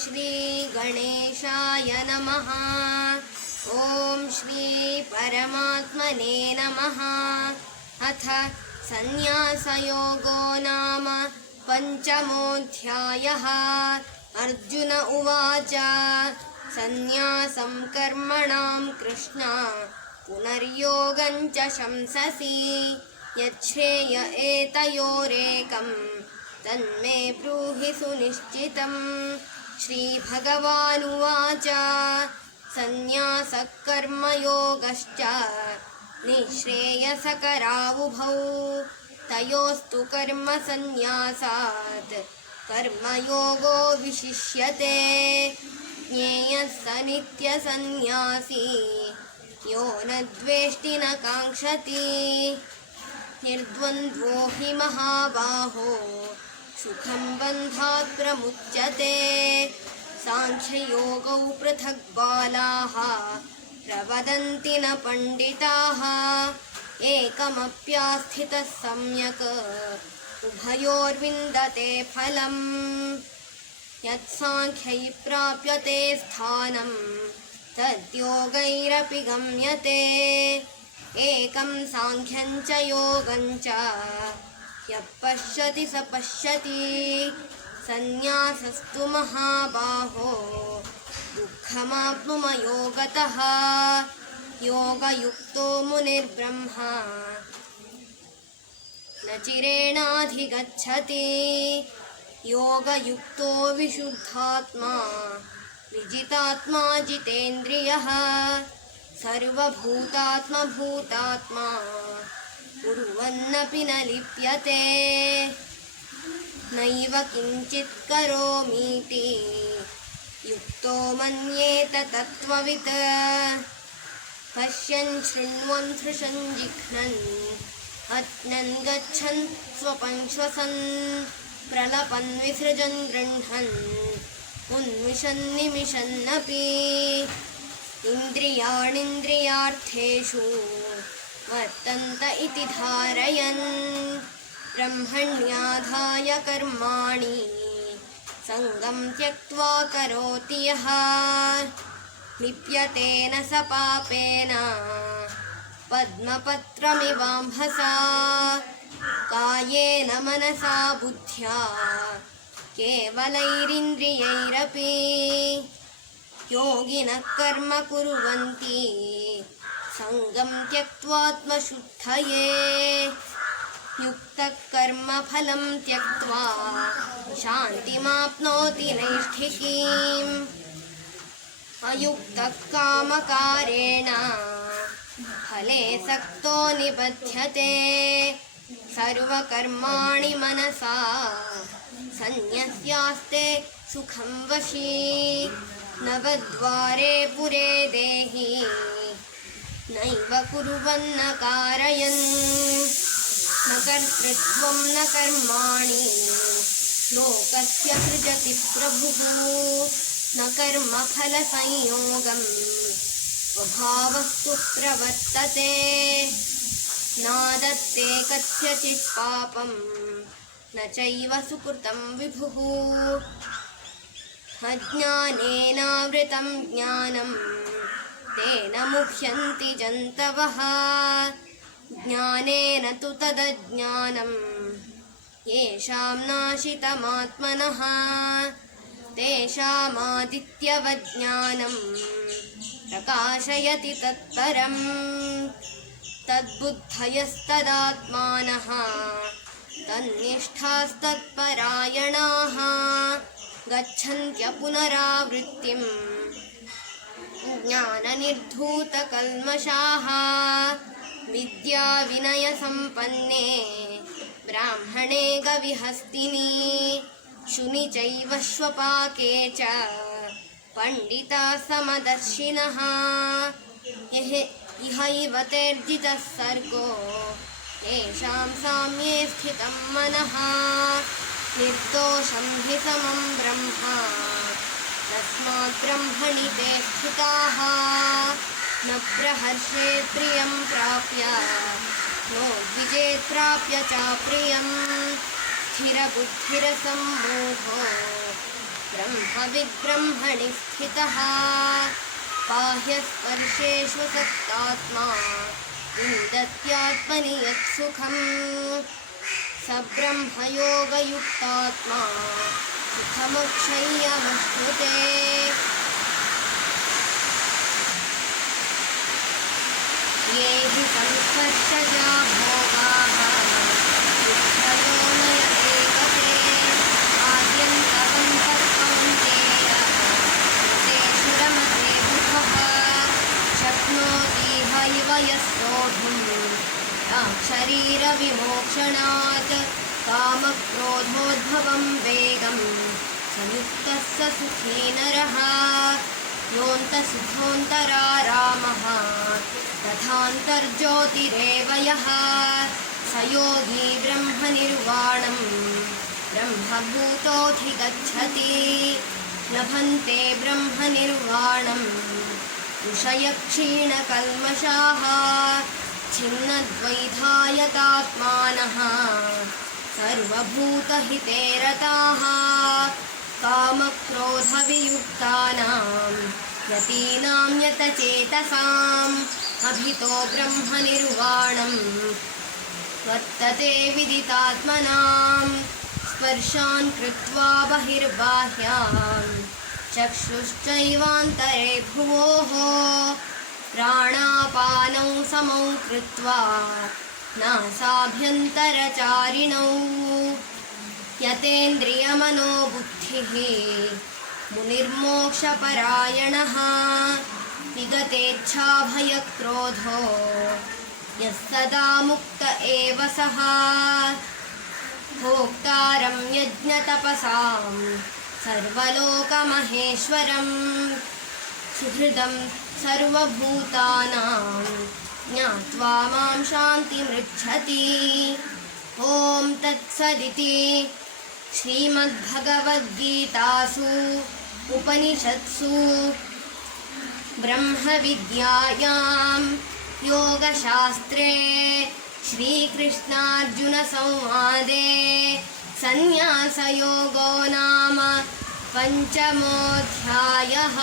श्री गणेशाय नमः। ॐ श्री परमात्मने नमः। अथ संन्यासयोगो नाम पञ्चमोऽध्यायः। अर्जुन उवाच संन्यासं कर्मणां कृष्ण पुनर्योगं च शंससि यच्छ्रेय एतयोरेकं तन्मे ब्रूहि सुनिश्चितं। श्रीभगवानुवाच संन्यासः कर्मयोगश्च निःश्रेयसकरावुभौ तयोस्तु कर्मसन्न्यासात् कर्मयोगो विशिष्यते। ज्ञेयः स नित्यसन्न्यासी यो न द्वेष्टि न काङ्क्षति। निर्द्वन्द्वो हि महाबाहो सुखं बन्धात् प्रमुच्यते। साङ्ख्ययोगौ पृथक् बालाः प्रवदन्ति न पण्डिताः। एकमप्यास्थितः सम्यक् उभयोर्विन्दते फलम्। यत्साङ्ख्यै प्राप्यते स्थानं तद्योगैरपि गम्यते। एकं साङ्ख्यं च योगं च यः पश्यति स पश्यति। संन्यासस्तु महाबाहो दुःखमाप्नुमयो गतः। योगयुक्तो मुनिर्ब्रह्मा न चिरेणाधिगच्छति। योगयुक्तो विशुद्धात्मा विजितात्मा जितेन्द्रियः। सर्वभूतात्मभूतात्मा कुर्वन्नपि न लिप्यते। नैव किञ्चित् करोमीति युक्तो मन्येत तत्त्ववित्। पश्यन् शृण्वन् स्पृशन् जिघ्नन् अत्नन् गच्छन् स्वपन् श्वसन् प्रलपन् विसृजन् गृह्णन् उन्मिषन् निमिषन्नपि। इन्द्रियाणीन्द्रियार्थेषु वर्तन्त इति धारयन् ब्रह्मण्याधाय कर्माणि सङ्गं त्यक्त्वा करोति यः। लिप्यते न स पापेन पद्मपत्रमिवाम्भसा। कायेन मनसा बुद्ध्या केवलैरिन्द्रियैरपि योगिनः कर्म कुर्वन्ति सङ्गं त्यक्त्वात्मशुद्धये। युक्तः कर्मफलं त्यक्त्वा शान्तिमाप्नोति नैष्ठिकीम्। अयुक्तः कामकारेण फले सक्तो निबध्यते। सर्वकर्माणि मनसा सन्न्यस्यास्ते सुखं वशी। नवद्वारे पुरे देहि नैव कुर्वन्न कारयन्। न कर्तृत्वं न कर्माणि लोकस्य सृजति प्रभुः। न कर्मफलसंयोगं स्वभावस्तु प्रवर्तते। नादत्ते कस्यचित् पापं न चैव सुकृतं विभुः। अज्ञानेनावृतं ज्ञानं तेन मुह्यन्ति जन्तवः। ज्ञानेन तु तदज्ञानं येषां नाशितमात्मनः। तेषामादित्यवज्ञानं प्रकाशयति तत्परम्। तद्बुद्धयस्तदात्मानः तन्निष्ठास्तत्परायणाः गच्छन्त्य पुनरावृत्तिम् ज्ञाननिर्धूतकल्मषाः। विद्याविनयसम्पन्ने ब्राह्मणे गविहस्तिनि शुनि चैव श्वपाके च पण्डिताः समदर्शिनः। इहैव तेर्जितः सर्गो येषां साम्ये स्थितं मनः। निर्दोषं हि समं ब्रह्म तस्मात् ब्रह्मणि ते स्थिताः। न प्रहर्षेत् प्रियं प्राप्य नो द्विजेत् प्राप्य चाप्रियम्। स्थिरबुद्धिरसम्मूढो ब्रह्म ब्रह्मविद्ब्रह्मणि स्थितः बाह्यस्पर्शेषु सक्तात्मा विन्दत्यात्मनि यत्सुखम् स ब्रह्मयोगयुक्तात्मा सुखमुक्षय्यमश्नुते ये हि संस्पर्शजा भोगाः दुःखयोनय एवते आद्यन्तवन्तः कौन्तेय तेषु रमते बुधः शक्नोति हैव यः सोढुम् शरीरविमोक्षणात् कामक्रोधोद्भवं वेगं संयुक्तः स सुखी नरः योऽन्तसुखोऽन्तरारामः तथान्तर्ज्योतिरेव यः स योगी ब्रह्मनिर्वाणं ब्रह्मभूतोऽधिगच्छति लभन्ते ब्रह्मनिर्वाणं ऋषयक्षीणकल्मषाः छिन्नद्वैधायतात्मानः सर्वभूतहिते रताः कामक्रोधवियुक्तानां यतीनां यतचेतसाम् अभितो ब्रह्मनिर्वाणं वर्तते विदितात्मनां स्पर्शान् कृत्वा बहिर्बाह्यान् चक्षुश्चैवान्तरे भुवोः प्राणापानौ समौ कृत्वा नासाभ्यन्तरचारिणौ यतेन्द्रियमनोबुद्धिः मुनिर्मोक्षपरायणः विगतेच्छाभयक्रोधो यः सदा मुक्त एव सः भोक्तारं यज्ञतपसां सर्वलोकमहेश्वरं सुहृदं सर्वभूतानां ज्ञात्वा मां शान्तिमृच्छति ॐ तत्सदिति श्रीमद्भगवद्गीतासु उपनिषत्सु ब्रह्मविद्यायां योगशास्त्रे श्रीकृष्णार्जुनसंवादे सन्न्यासयोगो नाम 5मोऽध्यायः।